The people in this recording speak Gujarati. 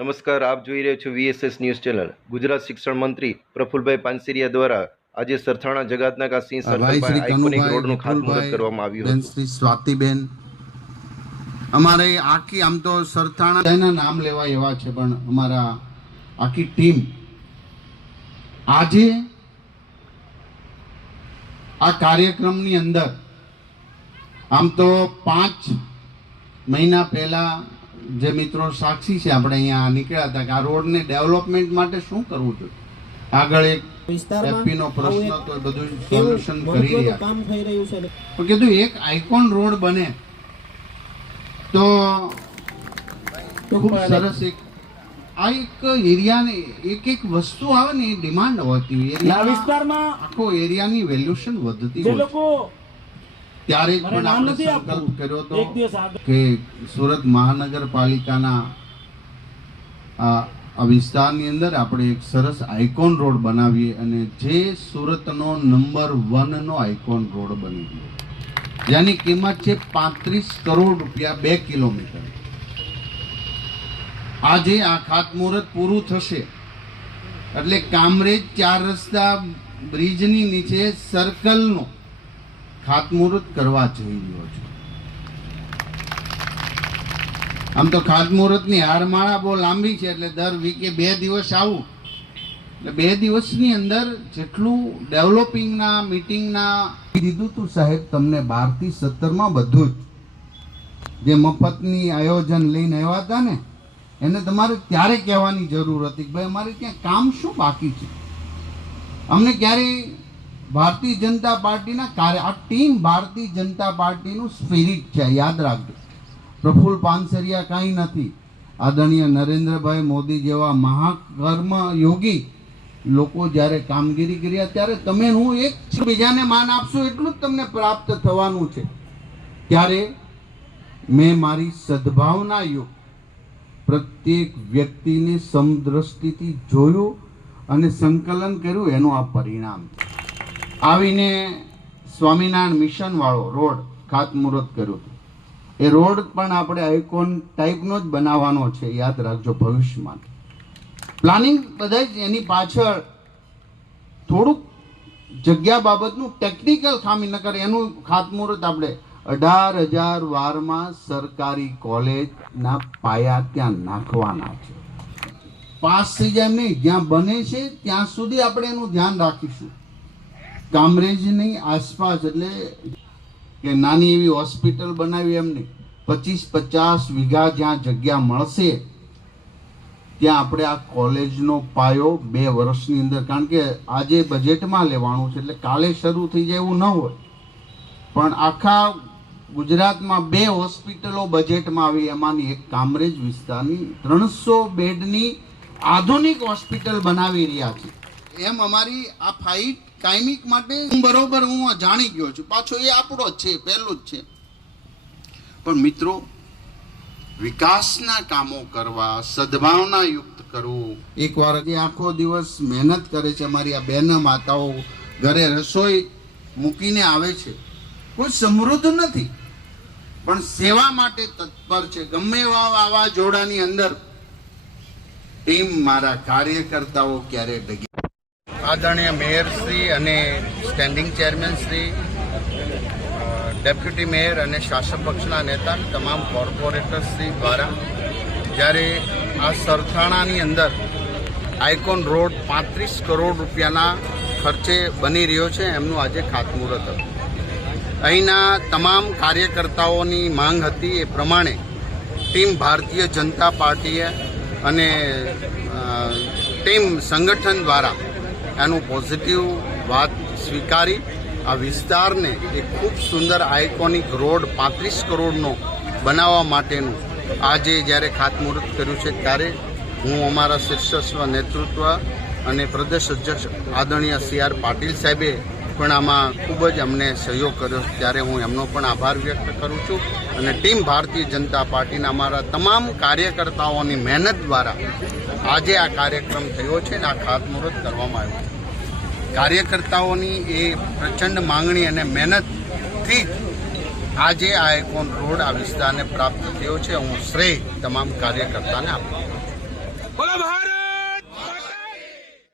નમસ્કાર આપ જોઈ રહ્યા છો વીએસએસ ન્યૂઝ ચેનલ. ગુજરાત શિક્ષણ મંત્રી પ્રફુલભાઈ પાનસેરિયા દ્વારા આજે સરથાણા જગાતનાકા સિંહ સર્કલ ભાઈ આઇકોનિક રોડનું ખાતમુહૂર્ત કરવામાં આવ્યું હતું. શ્રી સ્વાતિબેન. અમારે આખી આમ તો સરથાણા બધાના નામ લેવા એવા છે પણ અમારા આખી ટીમ આજે આ કાર્યક્રમની અંદર આમ તો પાંચ મહિના પહેલા જે મિત્રો સાક્ષી છે આપણે અહીંયા નીકળ્યા હતા કે આ રોડને ડેવલપમેન્ટ માટે શું કરવું જોઈએ? આગળ એક વિસ્તારમાં એપી નો પ્રશ્ન તો એ બધું સોલ્યુશન કરી રહ્યા કામ થઈ રહ્યું છે. તો કીધું એક આઇકોન રોડ બને તો ખૂબ સરસ એક આ એક એરિયાને એક એક વસ્તુ આવે ને એ ડિમાન્ડ હોતી હોય. આ વિસ્તારમાં આખો એરિયાની વેલ્યુશન વધતી જે હોય લોકો ત્યારે જ પણ આપણે સંકલ્પ કર્યો હતો કે સુરત મહાનગરપાલિકાના આ આ વિસ્તારની અંદર આપણે એક સરસ આઇકોન રોડ બનાવીએ અને જે સુરતનો નંબર વનનો આઇકોન રોડ બની ગયો. જેની કિંમત છે પાંત્રીસ કરોડ રૂપિયા બે કિલોમીટર. આજે આ ખાતમુહૂર્ત પૂરું થશે. એટલે કામરેજ ચાર રસ્તા બ્રિજની નીચે સર્કલનો ખાતમુહૂર્ત કરવા જઈ રહ્યો છે. આમ તો ખાતમુહૂર્તની હારમાળા બહુ લાંબી છે, એટલે દર વીકે બે દિવસ આવું. એટલે બે દિવસની અંદર જેટલું ડેવલપિંગના મિટિંગના દીધું તું સાહેબ તમને બારથી સત્તરમાં બધું જ. જે મફતની આયોજન લઈને આવ્યા હતા ને, એને તમારે ત્યારે કહેવાની જરૂર હતી કે ભાઈ અમારે ત્યાં કામ શું બાકી છે? અમને ક્યારેય ભારતીય જનતા પાર્ટીના કાર્ય, આ ટીમ ભારતીય જનતા પાર્ટીનું સ્પિરિટ છે, યાદ રાખજો. પ્રફુલ્લ પાનસરિયા કાંઈ નથી. આદરણીય નરેન્દ્રભાઈ મોદી જેવા મહાકર્મ યોગી લોકો જ્યારે કામગીરી કર્યા ત્યારે તમે હું એક બીજાને માન આપશો, એટલું જ તમને પ્રાપ્ત થવાનું છે. ત્યારે મેં મારી સદભાવના યોગ પ્રત્યેક વ્યક્તિને સમદ્રષ્ટિથી જોયું અને સંકલન કર્યું, એનું આ પરિણામ છે. આવીને સ્વામિનારાયણ મિશનવાળો રોડ ખાતમુહૂર્ત કર્યું હતું. એ રોડ પણ આપણે આઇકોન ટાઈપનો જ બનાવવાનો છે, યાદ રાખજો ભવિષ્યમાં. પ્લાનિંગ બધા જ એની પાછળ થોડુંક જગ્યા બાબતનું ટેકનિકલ ખામી ન કરે એનું ખાતમુહૂર્ત આપણે અઢાર હજાર વારમાં સરકારી કોલેજના પાયા ત્યાં નાખવાના છે. પાસ થઈ જાય નહીં, જ્યાં બને છે, ત્યાં સુધી આપણે એનું ધ્યાન રાખીશું. કામરેજની આસપાસ એટલે કે નાની એવી હોસ્પિટલ બનાવી એમ નહીં પચીસ પચાસ વીઘા જ્યાં જગ્યા મળશે, ત્યાં આપણે આ કોલેજનો પાયો બે વર્ષની અંદર. કારણ કે આજે બજેટમાં લેવાનું છે, એટલે કાલે શરૂ થઈ જાય એવું ન હોય. પણ આખા ગુજરાતમાં બે હોસ્પિટલો બજેટમાં આવી, એમાંની એક કામરેજ વિસ્તારની ત્રણસો બેડની આધુનિક હોસ્પિટલ બનાવી રહ્યા છે. એમ અમારી આ ફાઇટ કાયમિક માટે હું બરોબર હું જાણી ગયો છું. પાછો એ આપણો જ છે, પહેલું જ છે. પણ મિત્રો, વિકાસના કામો કરવા, સદભાવના યુક્ત કરવું. એકવાર જે આખો દિવસ મહેનત કરે છે અમારી આ બહેન માતાઓ, ઘરે રસોઈ મૂકીને આવે છે. કોઈ સમૃદ્ધ નથી. પણ સેવા માટે તત્પર છે. ગમે એવા વાવાઝોડાની અંદર ટીમ મારા કાર્યકર્તાઓ ક્યારે ડગી આદરણીય મેયર શ્રી અને standing chairman Shri deputy mayor અને શાસક પક્ષના નેતા, તમામ કોર્પોરેટર શ્રી દ્વારા જ્યારે આ સરથાણાની અંદર આઇકોન રોડ પાંત્રીસ કરોડ રૂપિયાના ખર્ચે બની રહ્યો છે, એમનું આજે ખાતમુહૂર્ત હતું. અહીંના તમામ કાર્યકર્તાઓની માંગ હતી એ પ્રમાણે ટીમ ભારતીય જનતા પાર્ટીએ અને ટીમ સંગઠન દ્વારા એનું પોઝિટિવ વાત સ્વીકારી. આ વિસ્તારને એક ખૂબ સુંદર આઇકોનિક રોડ પાંત્રીસ કરોડનો બનાવવા માટેનું આજે જ્યારે ખાતમુહૂર્ત કર્યું છે ત્યારે હું અમારા શીર્ષસ્વ નેતૃત્વ અને પ્રદેશ અધ્યક્ષ આદરણીય સી આર પાટીલ સાહેબે પણ આમાં ખૂબ જ અમને સહયોગ કર્યો ત્યારે હું એમનો પણ આભાર વ્યક્ત કરું છું. અને ટીમ ભારતીય જનતા પાર્ટીના અમારા તમામ કાર્યકર્તાઓની મહેનત દ્વારા આજે આ કાર્યક્રમ થયો છે અને આ ખાતમુહૂર્ત કરવામાં આવ્યું છે. કાર્યકર્તાઓની એ પ્રચંડ માંગણી અને મહેનતથી આજે આ એકોન રોડ આ વિસ્તારને પ્રાપ્ત થયો છે. હું શ્રેય તમામ કાર્યકર્તાને આપું છું.